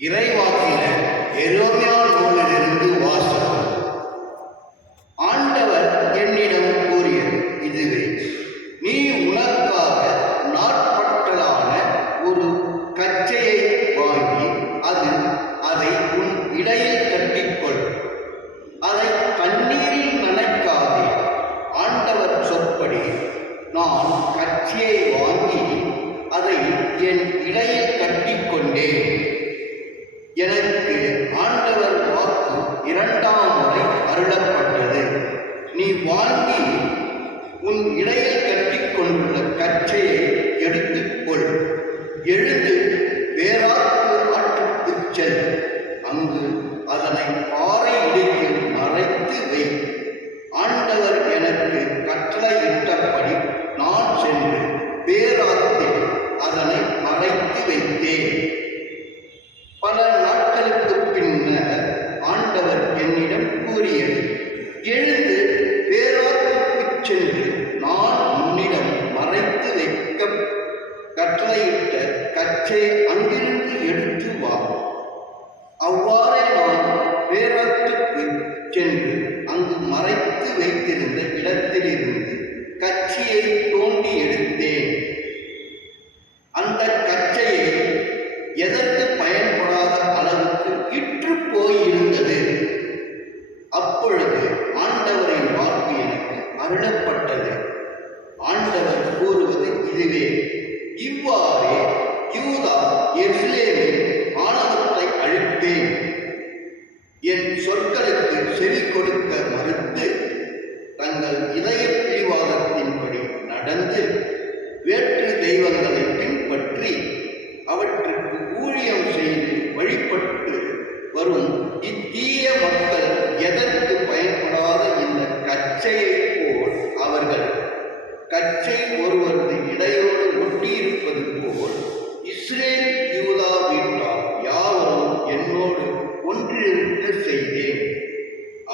இறைவாக்கினர் எரேமியா நூலிலிருந்து வாசகம். ஆண்டவர் என்னிடம் கூறியது இதுவே: நீ உனக்காக நாட்பட்டலான ஒரு கச்சையை வாங்கி அதை உன் இடையில் கட்டிக்கொள். அதை தண்ணீரில் நனைக்காதே. ஆண்டவர் சொற்படி நான் கச்சையை வாங்கி அதை என் இடையில் கட்டிக்கொண்டேன். எனக்கு ஆண்டவர் வாக்கு 2ஆம் முறை அருளப்பட்டது. நீ வாங்கி உன் இடையில் கட்டிக்கொண்டுள்ள கச்சையை எடுத்துக்கொள். எழுந்து வேறாற்று ஆற்றுக்குச் செல். அங்கு அதனை பாறை இடுக்கில் மறைத்து வை. ஆண்டவர் எனக்கு கட்டளையிட்டபடி நான் சென்று வேறாற்றில் அதனை மறைத்து வைத்தேன். பல நாட்களுக்கு பின்னர் ஆண்டவர் என்னிடம் கூறியது: எழுந்து வேறாற்றுக்குச் சென்று நான் உன்னிடம் மறைத்து வைக்க கட்டளையிட்ட கச்சையை அங்கிருந்து எடுத்து வா. அவ்வாறே நான் வேறாற்றுக்கு சென்று அங்கு மறைத்து வைத்திருந்த இடத்திலிருந்து கச்சையை தோண்டி எடுத்தேன். அந்த கச்சையை எதற்கு பயன்படாத அளவுக்கு இற்று போயிருந்தது. அப்பொழுது ஆண்டவரின் வாக்கு எனக்கு அருளப்பட்டது. ஆண்டவர் கூறுவது இதுவே: இவ்வாறே யூதா எருசலேமில் ஆணவத்தை அழிப்பேன். என் சொற்களுக்கு செவி கொடுக்க மறுத்து தங்கள் இதய பிடிவாதத்தின்படி நடந்து வேற்று தெய்வங்களை பின்பற்றி அவற்றுக்கு ஊழியம் செய்து வழிபட்டு வரும் இத்தீய மக்கள் எதற்கு பயன்படாத இந்த கச்சையை போல் அவர்கள் கச்சை ஒருவரது இடையோடு ஒட்டியிருப்பது போல் இஸ்ரேல் யூதா வீட்டார் யாவரும் என்னோடு ஒன்றிருக்க செய்தேன்.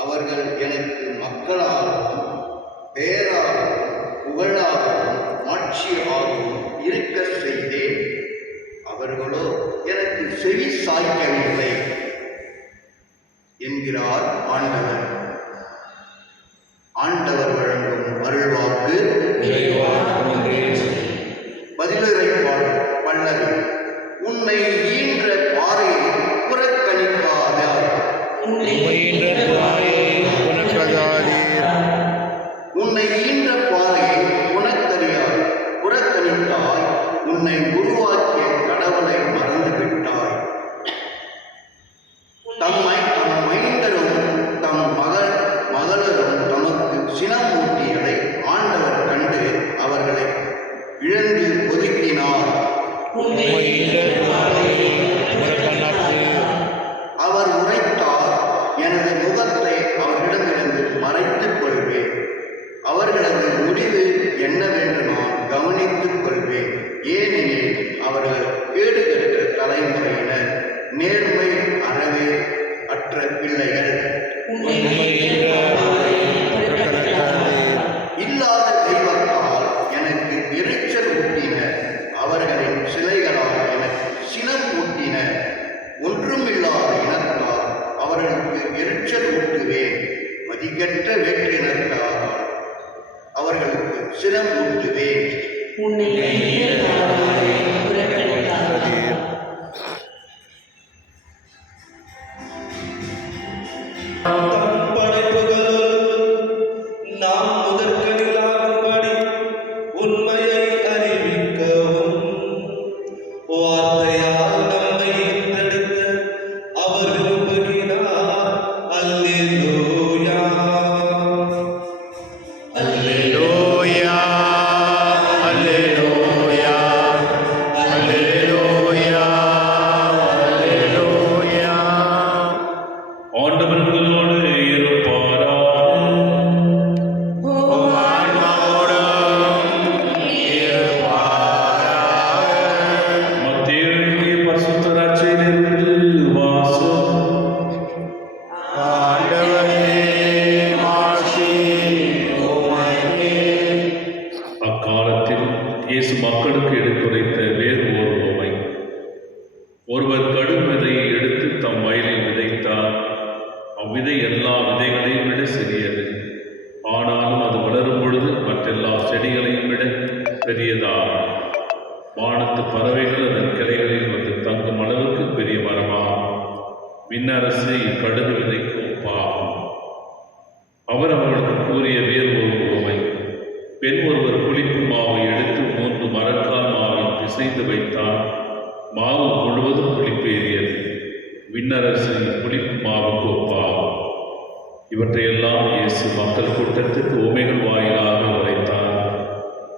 அவர்கள் எனக்கு மக்களாகவும் பேராகவும் புகழாகவும் ஆட்சியாகவும் இருக்க செய்தேன். அவர்களோ எனக்கு செவி சாய்க்கவில்லை என்கிறார் ஆண்டவர். ஆண்டவர் வழங்கும் அருள்வாக்கு. பதிலுரை பல்லவி. உன்னை ஈன்ற பாறையை புறக்கணிக்காதார். உன்னை ஈன்ற பாறையை புறக்கணித்தாய். உன்னை உருவாக்கிய கடவுளை மறந்துவிட்டாய். தம் மைந்தரும் தம் மகளரும் தமக்கு சினம் ஊட்டியதை ஆண்டவர் கண்டு அவர்களை இழந்து ஒதுக்கினார். அவர் உரைத்தார்: எனது முகத்தை அவர்களிடமிருந்து மறைத்துக் கொள்வேன். அவர்களது முடிவு என்னவென்று நான் கவனித்துக் கொள்வேன். ஏனெனில் அவர்கள் கேடுகட்ட தலைமுறையினர், நேர்மை அறவே அற்ற பிள்ளைகள். இல்லாத தெய்வத்தால் எனக்கு எரிச்சல் ஊட்டினர். அவர்களின் சிலைகளால் எனக்கு சினம் ஊட்டினர். ஒன்றுமில்லாத இனத்தால் அவர்களுக்கு எரிச்சல் ஊட்டுவேன். மதிக்கற்ற வேற்றினத்தால் அவர்களுக்கு சினம் ஊட்டுவேன். வளரும் பொழுது மற்றெல்லா செடிகளையும் விட பெரியதாகும். வானத்து பறவைகள் அதன் கிளைகளில் வந்து தங்கும் அளவுக்கு பெரிய மரமாகும். விண்ணரசு இக்கடுகு விதைக்கு ஒப்பாகும். அவர் அவர்களுக்கு கூறிய வேறு ஒரு உவமை. பெண் ஒருவர் புளிப்பு மாவை எடுத்து 3 மரக்கால் மாவில் பிசைந்து வைத்தால் மாவு முழுவதும் புளிப்பேறியது. விண்ணரசு புளிப்பு மாவுக்கு ஒப்பாகும். இவற்றையெல்லாம் இயேசு மக்கள் கூட்டத்துக்கு உவமைகள் வாயிலாக உரைத்தார்.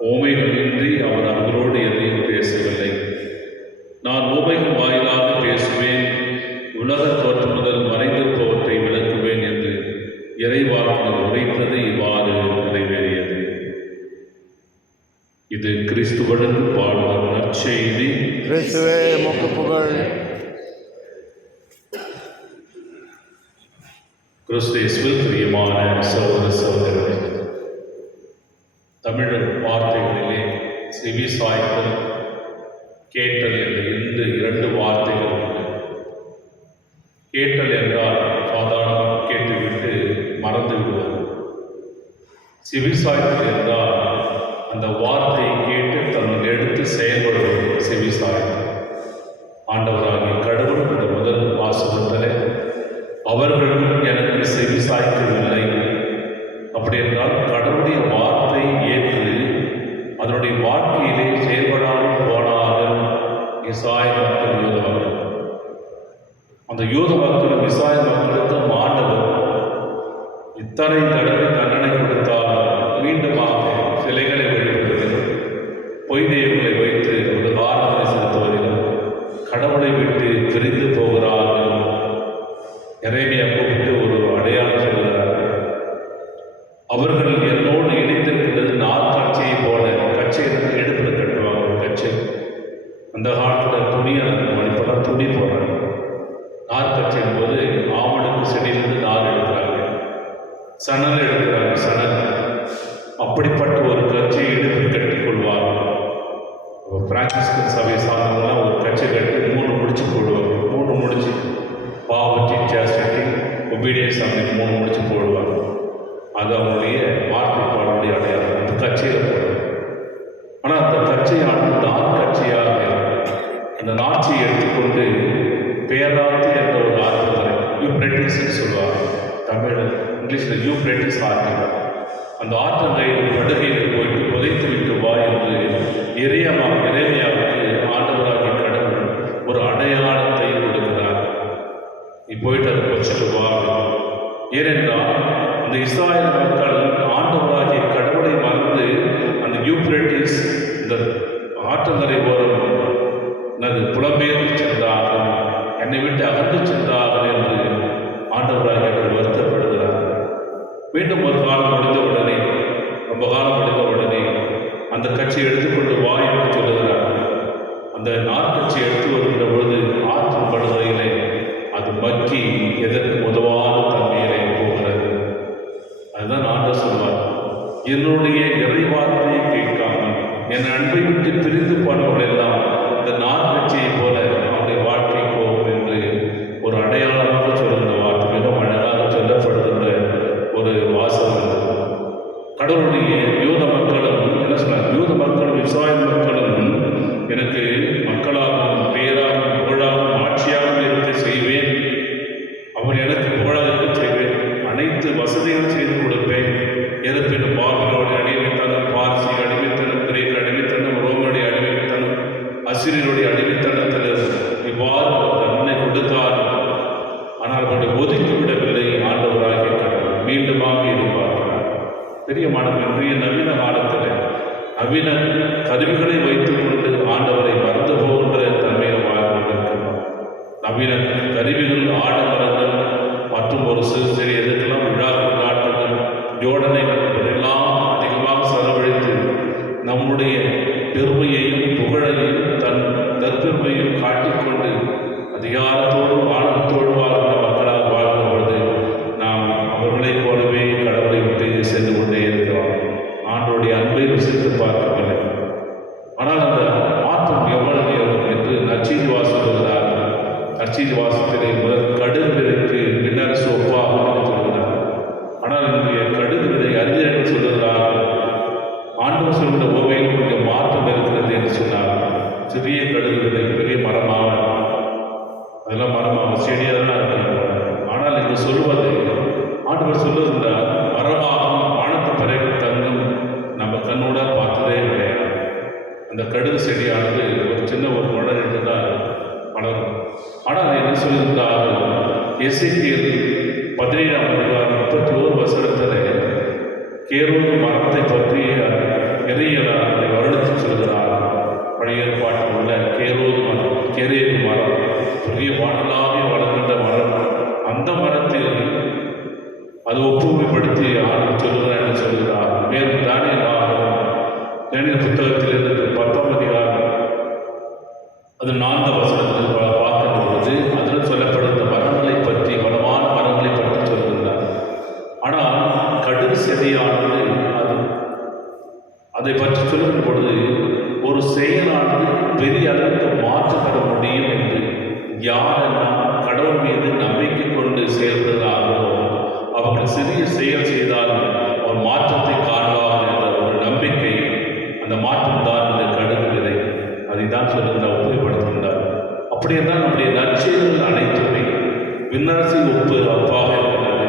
உவமைகளின்றி அவர் அவர்களோடு எதையும் பேசவில்லை. நான் உவமைகள் வாயிலாக பேசுவேன், உலக தோற்றம் முதல் மறைந்திருப்பவற்றை விளக்குவேன் என்று இறைவாக்கினர் உரைத்தது இவ்வாறு நிறைவேறியது. இது கிறிஸ்துவுடன் வாழ்ந்த நற்செய்தி. கிறிஸ்துவே உமக்கு புகழ். கிறிஸ்துவில் பிரியமான சகோதர சகோதரர்களே, தமிழ் வார்த்தைகளிலே செவி சாய்த்தல், கேட்டல் என்ற இந்த 2 வார்த்தைகள் உண்டு. கேட்டல் என்றால் சாதாரணமாக கேட்டுவிட்டு மறந்து விடுவது. செவி சாய்த்தல் என்றால் அந்த வார்த்தையை கேட்டு தன்னை எடுத்து செயல்படுவது செவி சாய்த்தல். ஆண்டவராகிய கடவுள் இந்த முதல் வாசகத்திலே அவர்களும் எனக்கு செவி சாய்க்கவில்லை. அப்படி என்றால் கடவுளுடைய வார்த்தை ஏற்று அதனுடைய வாழ்க்கையிலே செயல்படாமல் போனார்கள் இஸ்ராயல் மக்கள், யூத மக்கள். அந்த யூத மக்களும் இஸ்ராயல் மக்களுக்கும் ஆண்டவர் இத்தனை தடவை தண்டனை கொடுத்தால் மீண்டுமாக சிலைகளை வழிபடுவதிலும் பொய் தெய்வங்களை வைத்து ஒரு ஆராதனை செலுத்துவதிலும் கடவுளை விட்டு பிரிந்து போகிறார்கள். எரேமியா கூப்பிட்டு ஒரு அடையாளம் சொல்கிறார்கள். அவர்கள் என்னோடு இணைந்திருக்கின்றது நாற்காட்சியை போல. கட்சியை எடுப்பில் கட்டுவாங்க. ஒரு கட்சி அந்த காலத்தில் துணியை இப்போலாம் துணி போடுறாங்க. நாற்கட்சி என்பது ஆமணக்கு செடியிலிருந்து நார் எடுக்கிறாங்க, சணல் எடுக்கிறாங்க, சணல். அப்படிப்பட்ட ஒரு கட்சியை இடுப்பில் கட்டிக் கொள்வார்கள். பிரான்சிஸ்கன் சபை சார்ந்தவங்களாம் ஒரு கட்சி கட்டி 3 முடிச்சு போடுவாங்க. 3 முடிச்சு பாவர்ட்டி, சேஸ்டிட்டி, ஒபீடியன்ஸ் அப்படி 3 முடிச்சு போடுவாங்க. அது அவங்களுடைய வார்த்தைப்பாடுடைய அடையாளம். அந்த கட்சியில் போடுவாங்க. ஆனால் அந்த கட்சியானது நாற்கட்சியாக அந்த நாட்சியை எடுத்துக்கொண்டு பேராத்து என்ற ஒரு ஆற்றலை யூப்ரட்டிஸ்ன்னு சொல்லுவாங்க. தமிழ் இங்கிலீஷில் யூப்ரட்டிஸ் ஆற்றல். அந்த ஆற்றங்கையில் படுகையில் போயிட்டு புதைத்து விட்டு வா என்று இறைமையாவுக்கு ஆண்டவராகிய கடவுள் ஒரு அடையாளத்தை கொடுக்கிறார். நீ போயிட்டு அதை வச்சுட்டு வா. ஏனென்றால் அந்த இஸ்ராயல் மக்கள் ஆண்டவராகிய கடவுளை மறந்து அந்த யூப்ரட்டிஸ் இந்த ஆற்றங்கரை ஓரம் புலம்பெயர்ந்து சென்றார்கள், என்னை விட்டு அகன்று சென்றார்கள் என்று ஆண்டவராகிய வருத்தப்படுகிறார். மீண்டும் ஒரு காலம் முடிந்தவுடனே, ரொம்ப காலம் முடிந்தவுடனே அந்த கட்சியை எடுத்துக்கொண்டு வா என்று சொல்லுகிறார். அந்த நாற்கட்சி எடுத்து வருகின்ற பொழுது ஆற்றும் படுகையிலே அது மக்கி எதற்கு உதவாத தண்ணீரை போகிறது. அதுதான் ஆண்டவர் சொல்வார், என்னுடைய இறைவார்த்தையை கேட்காமல் என் அன்பை விட்டு பிரிந்து போனவர்கள் எல்லாம் இந்த நாற்கட்சியை போல அவருடைய வாழ்க்கை போகும் என்று ஒரு அடையாளமாக சொல்கின்ற வார்த்தை மிகவும் அழகாக சொல்லப்படுகின்ற ஒரு வாசகம். கடவுளுடைய யூத மக்களும் என்ன சொன்னார்? யூத மக்களும் இஸ்ராயல் மக்களும் எனக்கு மக்களாகவும் பேராகவும் புகழாகவும் ஆட்சியாகவும் இருக்க செய்வேன், அவர் எனக்கு புகழாக இருக்க செய்வேன், அனைத்து வசதிகளும் செய்து கொடுப்பேன். இருப்பினும் பாபிலோனுடைய அடிமைத்தனம், பார்சி அடிமைத்தனம், கிரேக்க அடிமைத்தனம், ரோமனுடைய அடிமைத்தனம், அசிரியருடைய அடிமைத்தனத்தில் இவ்வாறு அவர் தன்னை கொடுத்தார். ஆனால் அவருடைய ஒதுக்கிவிடவில்லை ஆண்டவராகிய கடவுள். மீண்டுமாக எதிர்பார்க்கிறார். பெரிய மாணவர்கள் இன்றைய நவீன காலத்தில் நவீன கருவிகளை வைத்துக் கொண்டு ஆண்டவரை மறந்து போகின்ற தன்மையில் வாழ்ந்திருக்கிறோம். நவீன கருவிகள், ஆடம்பரங்கள் மற்றும் ஒரு சிறு சிறிய எதுக்கெல்லாம் விழா கொண்டாட்டங்கள், ஜோடனைகள் இதெல்லாம் அதிகமாக செலவழித்து நம்முடைய பெருமையையும் புகழையும் தன் தற்பெருமையும் காட்டிக்கொண்டு அதிகாரத்தோடு ஆணவத்தோடு வாழ்கிற மக்களாக வாழ்கிற பொழுது நாம் அவர்களைப் போலவே கடவுளை விட்டு சென்று கொண்டே இருக்கிறோம். ஆண்டோடைய அன்பை ருசித்து பார்க்கவில்லை. ஆனால் அந்த மாற்றம் எவ்வளவு என்று நற்செய்தி வாசிக்கிறார். நற்செய்தி வாசத்திலே முதல் கடுகு விதைக்கு பின்னர் ஒப்பாகும் என்று சொல்கிறார். ஆனால் இன்றைய கடுகு விதை அறிஞர்கள் சொல்லுகிறார், சொல்லுகிற ஓமையில் கொஞ்சம் மாற்றம் இருக்கிறது என்று சொன்னார். சிறிய கடுகு விதை பெரிய மரமாக, அதெல்லாம் மரமாக செடியாக தான் இருக்கிறாங்க. ஆனால் இங்கு சொல்வது, ஆண்டவர் சொல்லுகின்றார், மரமாக வானத்து பிறகு தங்கம் நம்ம கண்ணோட பார்த்ததே கிடையாது. அந்த கடுகு செடியானது ஒரு சின்ன ஒரு மலர் தான் வளரும். ஆனால் என்ன சொல்லுகின்றார், எசேக்கியேல் 17ஆம் அதிகாரம் 31 வசனத்தில் கேரோது மரத்தை பற்றிய இறையலார் அதை வருணித்து சொல்கிறார். பழைய ஏற்பாட்டில் உள்ள கேரோது மரம், கேரேது மரம், பெரிய வானலாக வளர்கின்ற மரம். அந்த மரத்தில் அது ஒப்புமைப்படுத்தி ஆண்டு சொல்கிறார் என்று சொல்கிறார். மேலும் தானியேல் புத்தகத்திலிருந்து 10ஆம் அதிகாரம் அது 4ஆம் வசனத்தில் பார்க்கின்ற பொழுது அதில் சொல்லப்படுகிற மரங்களை பற்றி, வளமான மரங்களை பற்றி சொல்கின்றார். ஆனால் கடுகு செடியானது அதை பற்றி சொல்லுகின்ற பொழுது ஒரு செயலானது பெரிய அளவுக்கு மாற்றம் பெற முடியும் என்று யாரெல்லாம் கடவுள் மீது நம்பிக்கை கொண்டு செயல்படுகிறார்களோ அவர்கள் சிறிய செயல் செய்தாலும் ஒரு மாற்றத்தை காண்பார்கள் என்ற ஒரு நம்பிக்கை, அந்த மாற்றம் தான் இந்த கடுகு விதை. அதை தான் சொல்லுகிறார், ஒப்புமைப்படுத்துகின்றார். அப்படியே தான் நம்முடைய நற்செயல்கள் அனைத்துமே விண்ணரசி ஒப்பு அப்பாக இருக்கிறது.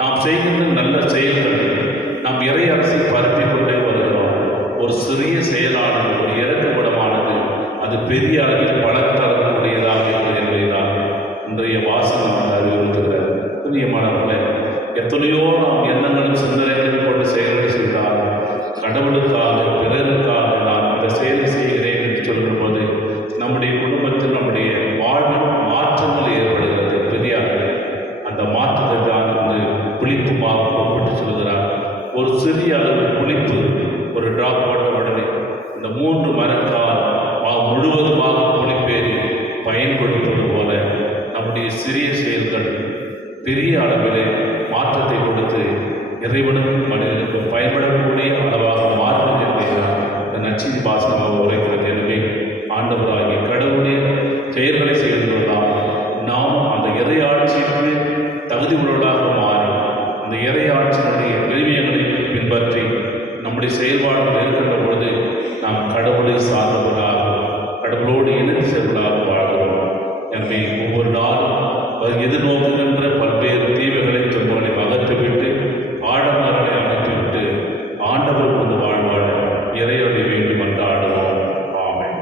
நாம் செய்கின்ற நல்ல செயல்கள் நாம் இறை அரசை பரப்பிக் கொண்டே வருகிறோம். ஒரு சிறிய செயலானது, ஒரு இறக்க குணமானது, அது பெரிய அளவில் பலன் தரக்கூடியதாக இருக்கிறது என்பதைதான் இன்றைய வாசகம் அறிவுறுத்துகிறது. பிரியமானவர்களே, எத்தனையோ நாம் எண்ணங்களும் சிந்தனைகளும் கொண்டு செயல்களை செய்தால் கடவுளுக்காக, பிறருக்காக நான் இந்த செயலை செய்கிறேன் என்று சொல்கிற போது நம்முடைய குடும்பத்தில், நம்முடைய வாழ்வில் மாற்றங்கள் ஏற்படுகிறது. பெரிய அளவில் அந்த மாற்றத்தை தான் வந்து புளிப்புமாக ஒப்பிட்டு சொல்கிறார். ஒரு சிறிய அளவு புளிப்பு ஒரு டிராப் போட்ட உடனே இந்த 3 மரக்கால் முழுவதுமாக புளிப்பேறி பயன்படுத்துவது போல நம்முடைய சிறிய செயல்கள் பெரிய அளவிலே மாற்றத்தை கொடுத்து இறைவனுக்கும் மனிதனுக்கும் பயன்படக்கூடிய அளவாக மாறுவது என்பதுதான் இந்த நற்செய்தி வாசகமாக உரைக்கிறது. எனவே ஆண்டவராகிய கடவுளுடைய செயல்களை செய்து கொள்ளலாம். நாம் அந்த இறையாட்சிக்கு தகுதி உள்ளவர்களாக மாறி அந்த இறையாட்சியினுடைய விழுமியங்களை பின்பற்றி நம்முடைய செயல்பாடுகள் இருக்கின்ற பொழுது நாம் கடவுளை சார்ந்தவர்களாக, கடவுளோடு இணைந்து செல்வர்களாக வாழ்கிறோம். எனவே ஒவ்வொரு நாளும் எதிர்நோக்குகின்ற பல்வேறு தீவுகளை, துன்பங்களை அகற்றிவிட்டு, ஆடம்பரங்களை அகற்றிவிட்டு ஆண்டவர் கொண்டு வாழ்வாழ இறைவனை வேண்டும் என்று ஆடுவோம். ஆமென்.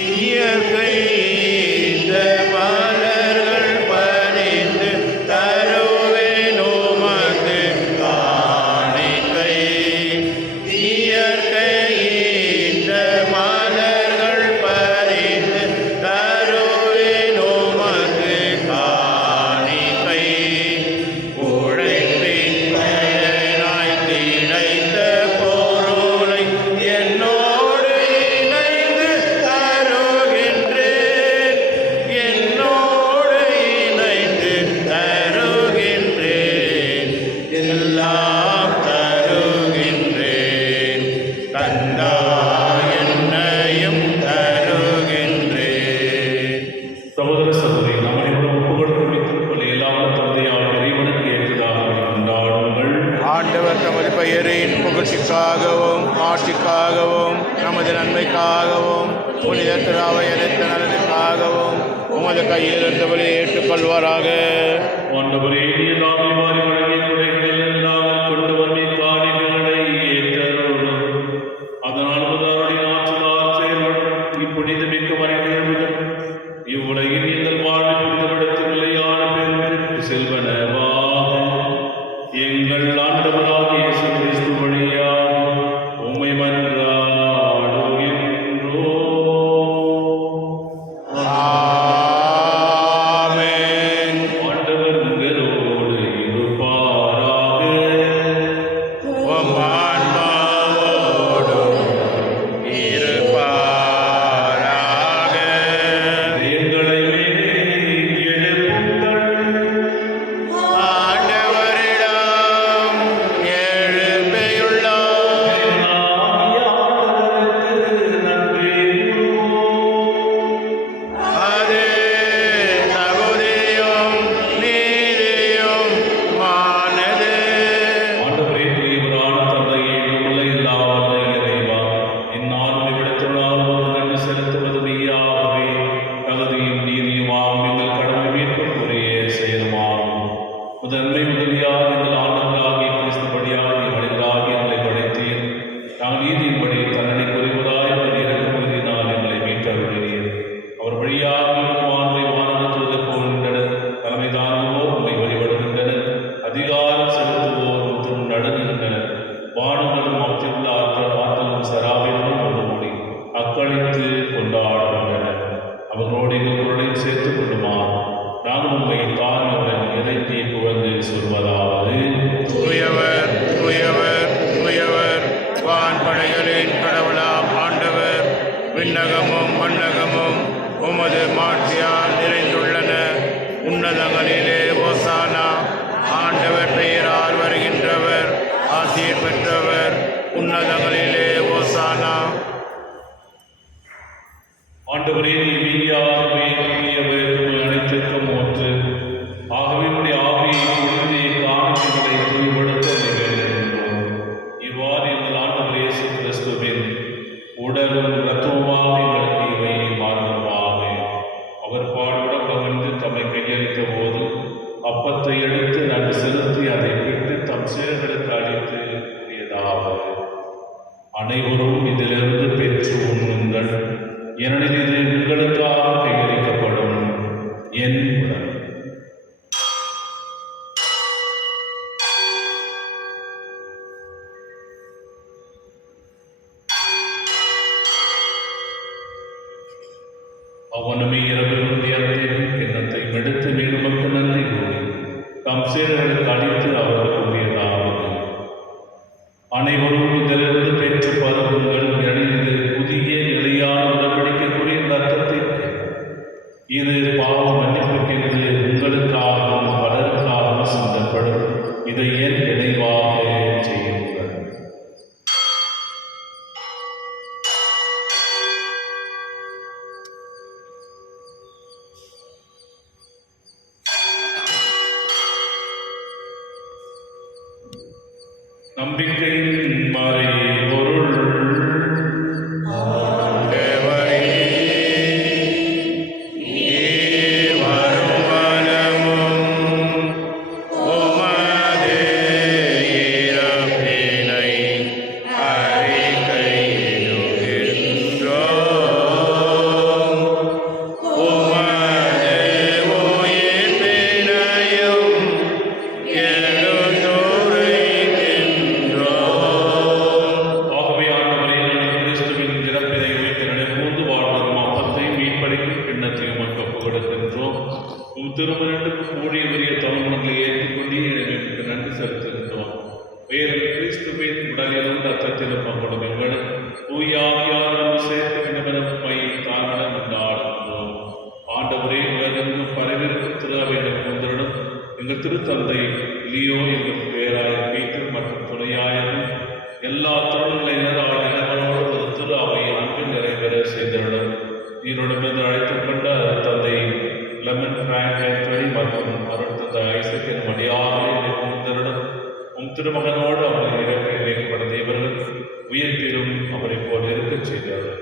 இயற்கை இந்த மலர்கள் பறித்து தருவேன் உமக்கு காணிக்கை. இயற்கை இந்த மலர்கள் பறித்து தருவேன் உமக்கு காணிக்கை. உழைப்பின் பயனாய் கிடைத்த பொருளை என்னோடு இணைந்து தருகின்றேன், என்னோடு இணைந்து தருகின்றேன், எல்லாம் தருகின்றேன், கந்தா என்னையும் தருகின்றேன். சகோதர சகோதரி, நாம் அனைவரும் ஒப்பு கொடுக்கும் திருப்பலி எல்லாம் தந்தையால் இறைவனுக்கு ஏற்றதாக கொண்டாடுங்கள். ஆண்டவர் தமது பெயரின் புகழ்ச்சிக்காகவும் ஆட்சிக்காகவும் நமது நன்மைக்காகவும் புனித திராவை அனைத்து நலனுக்காகவும் உமது கையில் இருந்தபடி ஏற்றுக்கொள்வாராக. ஆண்டவரே, நீதாமே வாரி வழங்கிய குறைகள் எல்லாம் கொண்டு வந்து காணிக்கைகளை ஏற்றருளும். அதனால் உமது ஆற்றலால் செயல்படும் இப்புனிதமிக்க மறைநீர்கள் இவ்வுலகில் எங்கள் வாழ்வில் புனிதப்படுத்தும் நிலையான பெரும் செல்வனவாக எங்கள் ஆண்டவராகிய இயேசு கிறிஸ்து வழியாக உம்மை மன்றாடுகிறோம். நாங்கள் நீதியின்படி தண்டனை புரிவதாய் இறக்குமதியினால் எங்களை மீட்டருளினீர். அவர் வழியாக வாழ்வை வானகத்துவதற்கு போகின்றனர். தலைமை தாங்குவோர் உண்மை வழிபடுகின்றனர். அதிகாரம் செலுத்துவோர் மற்றும் நடுங்குகின்றனர். வானங்களும் அவற்றிலுள்ள ஆற்றலும் சராவிலும் ஒன்று கூடி அக்களித்து கொண்டாடுகின்றனர். அவர்களோடு எங்கள் பொருளையும் சேர்த்துக் கொள்ளுமாறு நாங்கள் உண்மை தாழ்மையுடன் இறைத்தி புகழ்ந்து சொல்வதாவது: தூயவர் தூயவர் தூயவர், வான்படைகளின் கடவுளாம் ஆண்டவர். விண்ணகமும் மண்ணகமும் உமது மாட்சியால் நிறைந்துள்ளன. உன்னதங்களிலே ஓசானா. ஆண்டவர் பெயரால் வருகின்றவர் ஆசீர் பெற்றவர். உன்னதங்களிலே ஓசானா. ஆண்டவரே, நீ மெய்யாகவே தூயவர், அனைத்திற்கும் ஒன்று. ஆகவே உடைய ஆவியை பொழுதே காணிக்கைகளை தூய்படுத்த வேண்டுகின்றோம். இவ்வாறு எங்கள் ஆண்டவர் இயேசு கிறிஸ்துவின் உடலும் இரத்தமுமாக எங்களுக்கு இவை மாறுவதாக. அவர் பாடுபட கவனித்து தம்மை கையளித்த போது அப்பத்தை எடுத்து நன்கு செலுத்தி அதை விட்டு தம் சீடர்களுக்கு அளித்து கூறியதாவது: அனைவரும் இதிலிருந்து பெற்று உண்ணுங்கள், ஏனெனில் இது உங்களுக்காக கையளிக்கப்படும் என் உடல். அவனுமே இரவிலும் தியானத்தையும் கிண்ணத்தை எடுத்து மீண்டுமக்கு நன்றி கூறி தம் சீடர்களுக்கு அளித்து அவர் கூறியதாவது: அனைவரும் இதிலிருந்து பெற்று பருகுங்கள், ஏனெனில் இது புதிய நிலையான உடன்படிக்கைக்குரிய இரத்தத்திற்கு. இது பாவ மன்னிப்புக்கென்று உங்களுக்காகவும் பலருக்காகவும் சிந்தப்படும். இதை என் நினைவாக செய்யுங்கள். நம்பிக்கையின் மறைபொருள். ஆண்டவரே, நீர் வரும் வனமும் உமது இறப்பினை அறிக்கையிடுகின்றோம். உமது உயிர்ப்பினையும் ஆகவே ஆண்டவரே, நாங்கள் கிறிஸ்துவின் இறப்பினை உயிர்த்து நினைப்பூர்ந்து வாழ்வதும் அப்பத்தையும் மீட்பளிக்கும் கிண்ணத்தையும் உமக்கு ஒப்புக்கொடுக்கின்றோம். உம் திருமணத்துக்கு கூடிய உரிய தவறுகளை ஏற்றுக்கொண்டு எனக்கு நன்றி செலுத்துகின்றோம். வேறு கிறிஸ்துவின் உடலிலும் ரத்தத்திலும் பங்கொடும் எங்கள் தூயாவியாரும் சேர்த்து விண்ணப்பமை தாங்களும் கொண்டாடுகின்றோம். ஆண்டவரே, உலகெங்கும் பரவிருக்கும் திரு அவையிடம் கொண்டிருடும் எங்கள் திருத்தந்தை லியோ, எங்கள் பேராயர் பீட்டர் மற்றும் துணையாயரும் எல்லா தொழில்நிலையினரால் இனங்களோடு ஒரு திரு அவை அன்பில் நிறைவேற செய்திருடும். நீரிடமிருந்து அழைத்துக் கொண்ட தந்தை லெமன் பிராங்க் ஆண்டனி மற்றும் அருட்தந்தை ஐசக்கின் மடியாகவே கொண்டிருடும் உம் திருமகனோடு அவரை இறப்பை வைக்கப்படுத்தியவர்கள் உயிர்ப்பிலும் அவரை போல் இருக்கச் செய்தார்கள்.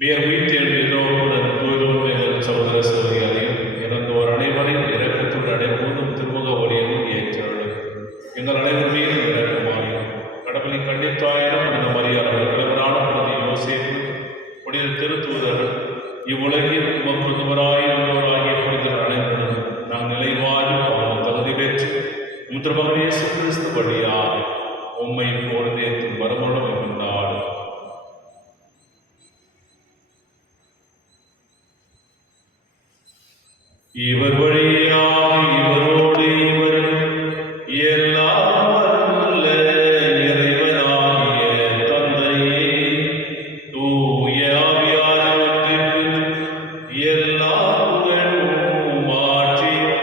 உயிர்த்தெழுந்தோருடன் தூய்வோம் எங்கள் சகோதர சகோதரிகளையும் இறந்தோர் அனைவரையும் இரக்கத்துடன் அடைபோதும் திருமுக ஒளியையும் ஏற்றார்கள். எங்கள் அனைவர் மீதும் இரக்கமாயும் கடவுளை கண்டித்தாயிரம் அந்த மரியாதை கிழவரான பிரதி யோசேப்பு புனித திருத்தூதர்கள் இவ்வுலகில் முப்பதுவராயிரந்தோராகிய புனிதர் அனைவரும் நாம் நிலைவாழும் பாவம் தகுதி பெற்று திருமகன் இயேசு கிறிஸ்து வழியாக உம்மை போர்ந்தேற்றும் வரமுடன் கொண்டாடும். இவர் வழியாக இவரோடு இவர் எல்லாம் வல்ல இறைவனாகிய தந்தையே, தூய ஆவியானவருக்கு எல்லா புகழும் மாட்சியும்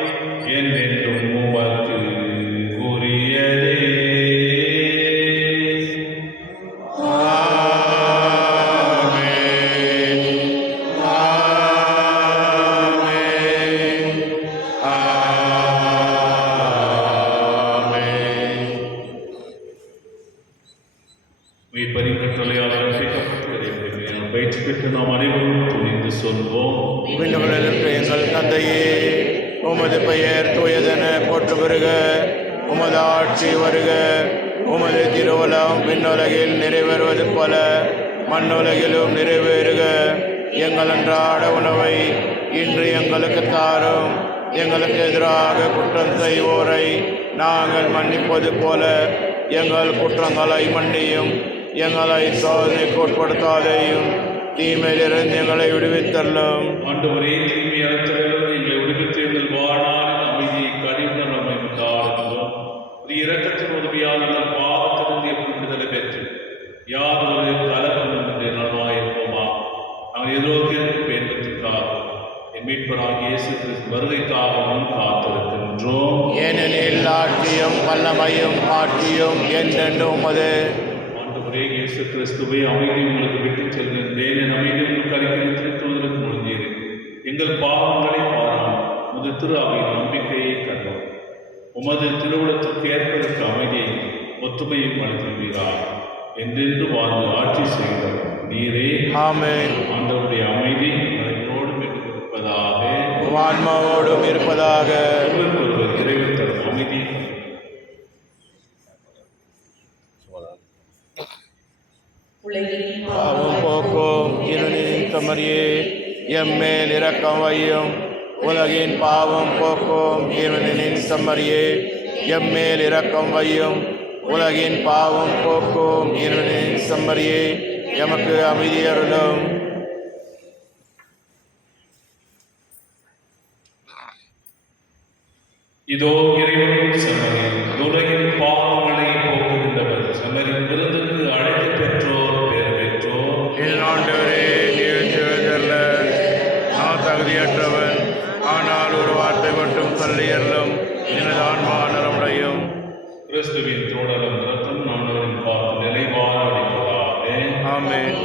என்றென்றும் உமக்கு உரியதே. பரிகட்டளையால் பயிற்சி பெற்று நாம் அனைவரும் துணிந்து சொல்வோம். விண்ணுகளில் இருக்கிற எங்கள் தந்தையே, உமது பெயர் தூயதென போற்று வருக. உமது ஆட்சி வருக. உமது விண்ணுலகில் நிறைவேறுவது போல மண்ணுலகிலும் நிறைவேறுக. எங்கள் அன்றாட உணவை இன்று எங்களுக்கு தாரும். எங்களுக்கு எதிராக குற்றம் செய்வோரை நாங்கள் மன்னிப்பது போல எங்கள் குற்றங்களை மன்னியும். எங்களை சோதனைக்கு உட்படுத்தாதையும், தீமையிலிருந்து எங்களை விடுவித்தள்ளும். ஆண்டவரே, தீமை அழைத்தவர்கள் எங்களை விடுவித்து எங்கள் வாழ்நாளில் அமைதியை கடிந்து நம்மை தாழ்ந்தோம். இரக்கத்தின் உதவியால் எங்கள் பாவத்திலிருந்து எப்படி விடுதலை பெற்று யாதொரு கலகம் என்று நலமாயிருப்போமா. நாங்கள் எதிர்நோக்கி பேருக்காக என் மீட்பராகிய இயேசு கிறிஸ்து வருகைக்காகவும் காத்திருக்கின்றோம். ஏனெனில் ஆட்சியும் வல்லமையும் ஆட்சியும் என்றென்றும் உமது. ஆண்டவரே இயேசு கிறிஸ்துவை அமைதி உங்களுக்கு விட்டுச் செல்கின்றேன். என் அமைதி உங்களுக்கு அளிக்கிறேன். திருத்துவதற்கு முழுந்தீர் எங்கள் பாவங்களை பாராமல் உமது திரு அவையின் நம்பிக்கையை கண்டோம். உமது திருவுளத்திற்கு ஏற்பதற்கு அமைதியை ஒற்றுமையும் அளித்துள்ளீராக என்றென்று வாழ்ந்து ஆட்சி செய்தார் நீரே. ஆமென். ஆண்டவருடைய அமைதி அனைவரோடும் இருப்பதாக, ஆன்மாவோடும் இருப்பதாக. ஒருவர் இறைவன் தரும் அமைதி. பாவம் போக்கும் இருளின் தமரியே எம்மேல் இரக்கம் வையும். உலகின் பாவம் போக்கும் இருளின் தமரியே எம்மேல் இரக்கம் வையும். உலகின் பாவம் போக்கும் இருளின் தமரியே எமக்கு அமைதி அருளும். இதோ இறைவனின் செம்மறி, உலகின் பாவங்களை போக்குகின்றவர். செம்மறின் விருந்துக்கு அழைத்து பெற்றோர் பேர் பெற்றோர். என் ஆண்டவரே, நீர் எழுதல்ல நான் தகுதியற்றவன். ஆனால் ஒரு வார்த்தை மட்டும் சொல்லியல்லும் எனது ஆன்மா நலமுடையும். கிறிஸ்துவின் தோழரும் ரத்தம் ஆண்டவரின் பார்த்து நிலைவாழ அளிப்பதாக. ஆமென்.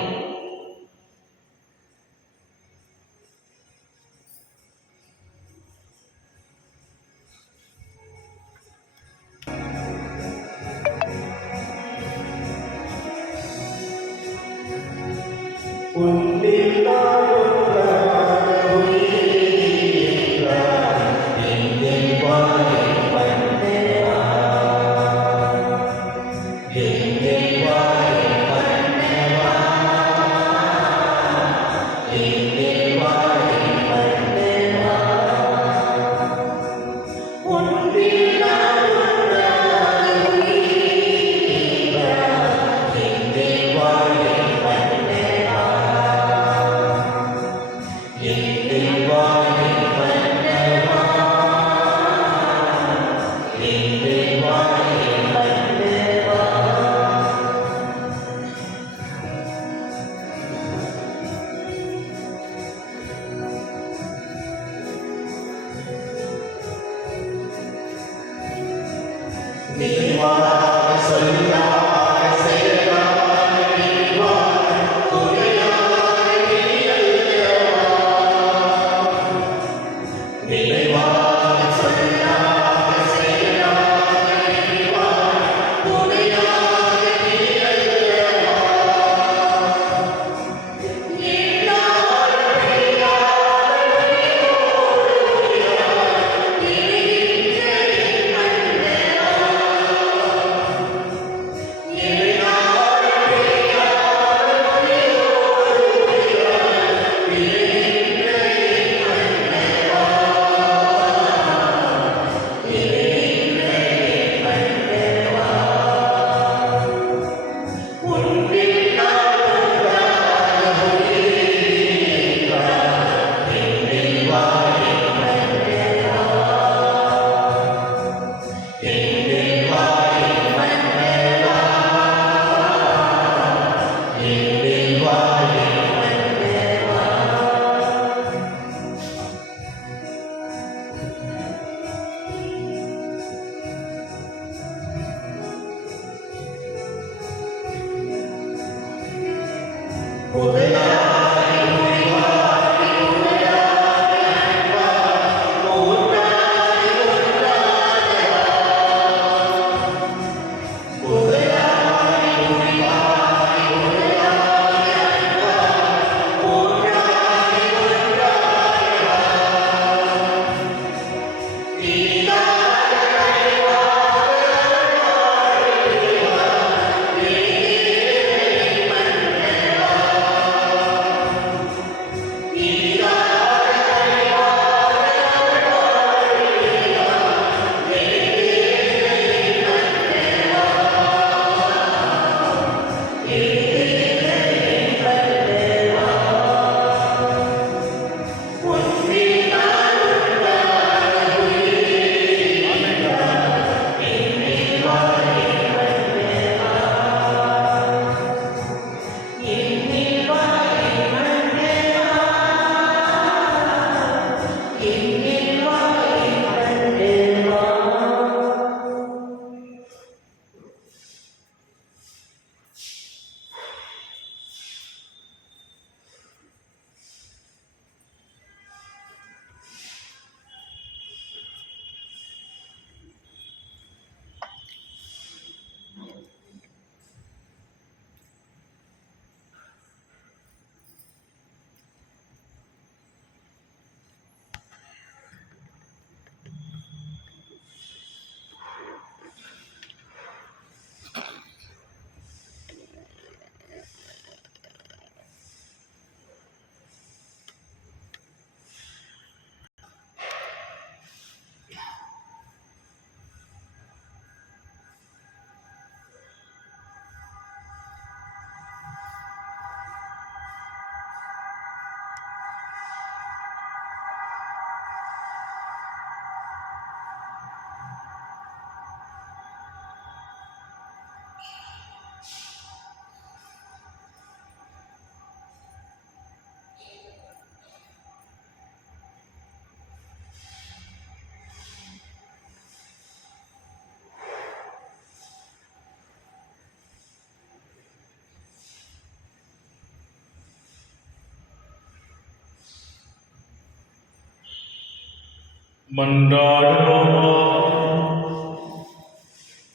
மன்றாடுவோமா.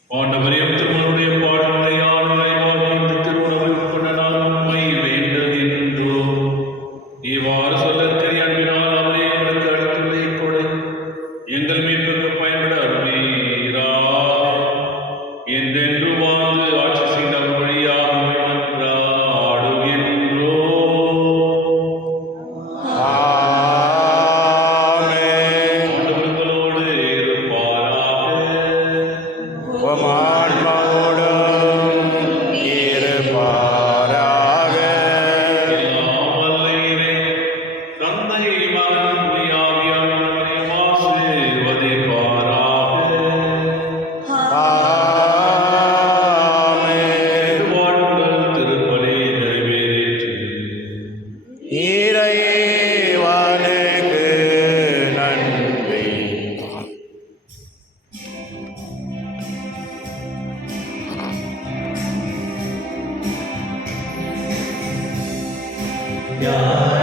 ஆண்டவரே, திருமணனுடைய பாடலை ஆணையாகி இந்த திருமணம் கொண்ட நான் உண்மை வேண்டுகின்றோம். இவ்வாறு சொல்லற்கரிய அன்பினால் அவரே எங்களுக்கு அடுத்துள்ளே கொடை எங்கள் மீட்புக்கு பயன்பட அருளீராக. என்றென்று வாழ்ந்து ஆட்சி செய்தவர் வழியாக மன்றாடுகின்றோம். ஆமென். ஆண்டவர்களோடு இருப்பாராக. உம் ஆன்மாவோடும் இருப்பாராக. எல்லாம் வல்ல இறைவன், தந்தை, மகன், தூய ஆவியார் உங்களை ஆசீர்வதிப்பாராக. ஆமென். வாழ்வுடன் திருப்பலி நிறைவேறிற்று. இறைவனுக்கு நன்றி. யார்